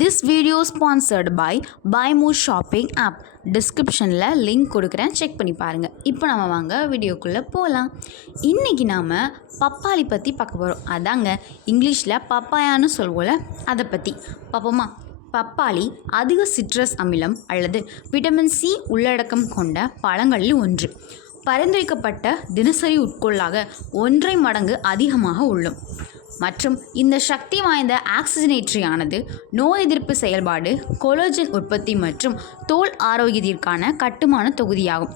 This video sponsored by Buy More Shopping app. டிஸ்கிரிப்ஷனில் link கொடுக்குறேன், check பண்ணி பாருங்கள். இப்போ நம்ம வாங்க வீடியோக்குள்ளே போகலாம். இன்றைக்கி நாம் பப்பாளி பற்றி பார்க்க போகிறோம். அதாங்க இங்கிலீஷில் பப்பாயான்னு சொல்வோம்ல, அதை பற்றி பார்ப்போமா? பப்பாளி அதிக சிட்ரஸ் அமிலம் அல்லது விட்டமின் சி உள்ளடக்கம் கொண்ட பழங்களில் ஒன்று. பரிந்துரைக்கப்பட்ட தினசரி உட்கொள்ளாக 1.5 மடங்கு அதிகமாக உள்ளோம். மற்றும் இந்த சக்தி வாய்ந்த ஆக்சிஜனேற்றியானது நோய் எதிர்ப்பு செயல்பாடு, கொலோஜன் உற்பத்தி மற்றும் தோல் ஆரோக்கியத்திற்கான கட்டுமான தொகுதியாகும்.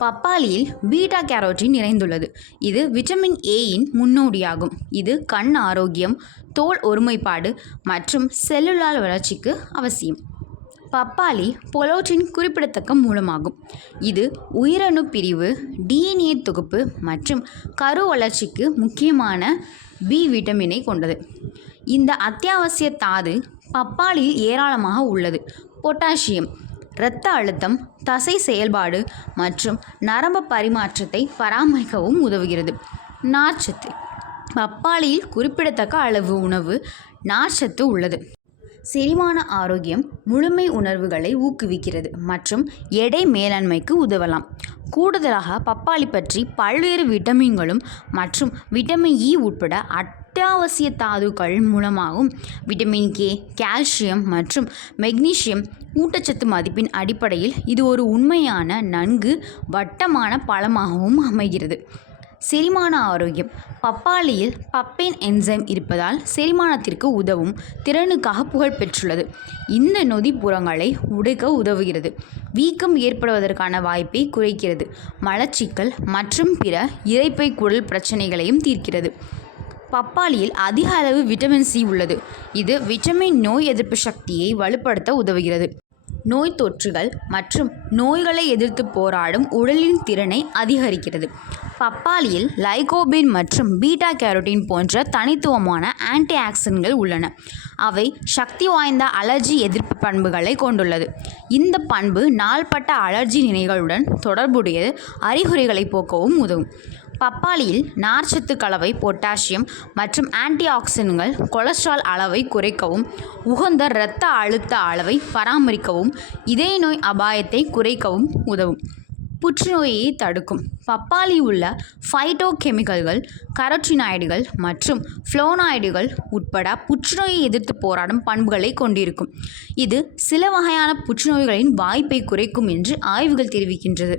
பப்பாளியில் பீட்டா கேரோட்டின் நிறைந்துள்ளது. இது விட்டமின் ஏயின் முன்னோடியாகும். இது கண் ஆரோக்கியம், தோல் ஒருமைப்பாடு மற்றும் செல்லுலார் வளர்ச்சிக்கு அவசியம். பப்பாளி புரோட்டீன் குறிப்பிடத்தக்க மூலமாகும். இது உயிரணு பிரிவு, டிஎன்ஏ தொகுப்பு மற்றும் கரு வளர்ச்சிக்கு முக்கியமான பி விட்டமினை கொண்டது. இந்த அத்தியாவசிய தாது பப்பாளியில் ஏராளமாக உள்ளது. பொட்டாசியம் இரத்த அழுத்தம், தசை செயல்பாடு மற்றும் நரம்பு பரிமாற்றத்தை பராமரிக்கவும் உதவுகிறது. நார்ச்சத்து பப்பாளியில் குறிப்பிடத்தக்க அளவு உணவு நார்ச்சத்து உள்ளது. செரிமான ஆரோக்கியம், முழுமை உணர்வுகளை ஊக்குவிக்கிறது மற்றும் எடை மேலாண்மைக்கு உதவலாம். கூடுதலாக பப்பாளி பற்றி பல்வேறு விட்டமின்களும் மற்றும் விட்டமின் இ உட்பட அத்தியாவசிய தாதுக்கள் மூலமாகவும் விட்டமின் கே, கால்சியம் மற்றும் மெக்னீசியம் ஊட்டச்சத்து மதிப்பின் அடிப்படையில் இது ஒரு உண்மையான நன்கு வட்டமான பழமாகவும் அமைகிறது. செரிமான ஆரோக்கியம் பப்பாளியில் பப்பைன் என்சைம் இருப்பதால் செரிமானத்திற்கு உதவும் திறனுக்காக புகழ்பெற்றுள்ளது. இந்த நொதிப்புறங்களை உடைக்க உதவுகிறது. வீக்கம் ஏற்படுவதற்கான வாய்ப்பை குறைக்கிறது. மலச்சிக்கல் மற்றும் பிற இரைப்பை குடல் பிரச்சனைகளையும் தீர்க்கிறது. பப்பாளியில் அதிக அளவு விட்டமின் சி உள்ளது. இது விட்டமின் நோய் எதிர்ப்பு சக்தியை வலுப்படுத்த உதவுகிறது. நோய் தொற்றுகள் மற்றும் நோய்களை எதிர்த்து போராடும் உடலின் திறனை அதிகரிக்கிறது. பப்பாளியில் லைகோபின் மற்றும் பீட்டா கேரோட்டின் போன்ற தனித்துவமான ஆன்டி ஆக்சிடன்ட்கள் உள்ளன. அவை சக்தி வாய்ந்த அலர்ஜி எதிர்ப்பு பண்புகளை கொண்டுள்ளது. இந்த பண்பு நாள்பட்ட அலர்ஜி நிலைகளுடன் தொடர்புடைய அறிகுறிகளை போக்கவும் உதவும். பப்பாளியில் நார்ச்சத்து கலவை, பொட்டாசியம் மற்றும் ஆன்டி ஆக்சிடன்ட்கள் கொலஸ்ட்ரால் அளவை குறைக்கவும், உகந்த இரத்த அழுத்த அளவை பராமரிக்கவும், இதய நோய் அபாயத்தை குறைக்கவும் உதவும். புற்றுநோயை தடுக்கும் பப்பாளி உள்ள ஃபைட்டோ கெமிக்கல்கள், கரோட்டினாய்டுகள் மற்றும் ஃப்ளோனாய்டுகள் உட்பட புற்றுநோயை எதிர்த்து போராடும் பண்புகளை கொண்டிருக்கும். இது சில வகையான புற்றுநோய்களின் வாய்ப்பை குறைக்கும் என்று ஆய்வுகள் தெரிவிக்கின்றது.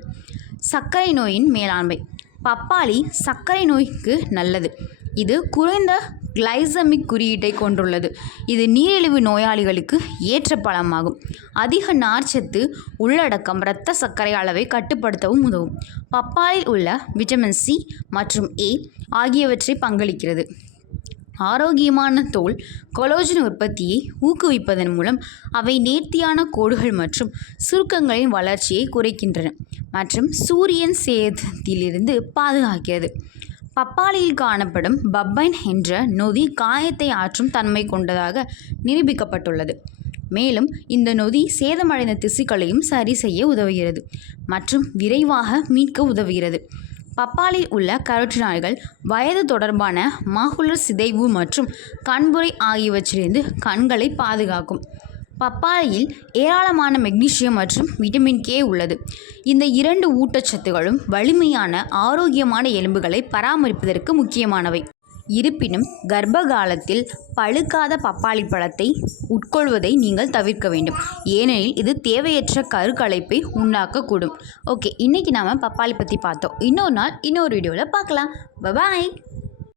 சர்க்கரை நோயின் மேலாண்மை பப்பாளி சர்க்கரை நோய்க்கு நல்லது. இது குறைந்த கிளைசமிக் குறியீட்டை கொண்டுள்ளது. இது நீரிழிவு நோயாளிகளுக்கு ஏற்ற பழமாகும். அதிக நார்ச்சத்து உள்ளடக்கம் இரத்த சர்க்கரை அளவை கட்டுப்படுத்தவும் உதவும். பப்பாளியில் உள்ள விட்டமின் சி மற்றும் ஏ ஆகியவற்றை பங்களிக்கிறது. ஆரோக்கியமான தோல் கொலோஜன் உற்பத்தியை ஊக்குவிப்பதன் மூலம் அவை நேர்த்தியான கோடுகள் மற்றும் சுருக்கங்களின் வளர்ச்சியை குறைக்கின்றன மற்றும் சூரியன் சேதத்திலிருந்து பாதுகாக்கிறது. பப்பாளியில் காணப்படும் பப்பைன் என்ற நொதி காயத்தை ஆற்றும் தன்மை கொண்டதாக நிரூபிக்கப்பட்டுள்ளது. மேலும் இந்த நொதி சேதமடைந்த திசுக்களையும் சரி செய்ய உதவுகிறது மற்றும் விரைவாக மீட்க உதவுகிறது. பப்பாளியில் உள்ள கரோட்டினாய்டுகள் வயது தொடர்பான மாகுலர் சிதைவு மற்றும் கண்புரை ஆகியவற்றிலிருந்து கண்களை பாதுகாக்கும். பப்பாளியில் ஏராளமான மெக்னீசியம் மற்றும் விட்டமின் கே உள்ளது. இந்த 2 ஊட்டச்சத்துகளும் வலிமையான ஆரோக்கியமான எலும்புகளை பராமரிப்பதற்கு முக்கியமானவை. இருப்பினும் கர்ப்ப காலத்தில் பழுக்காத பப்பாளி பழத்தை உட்கொள்வதை நீங்கள் தவிர்க்க வேண்டும், ஏனெனில் இது தேவையற்ற கருக்கலைப்பை உண்டாக்கக்கூடும். ஓகே, இன்றைக்கி நாம் பப்பாளி பற்றி பார்த்தோம். இன்னொரு நாள் இன்னொரு வீடியோவில் பார்க்கலாம். பாய்.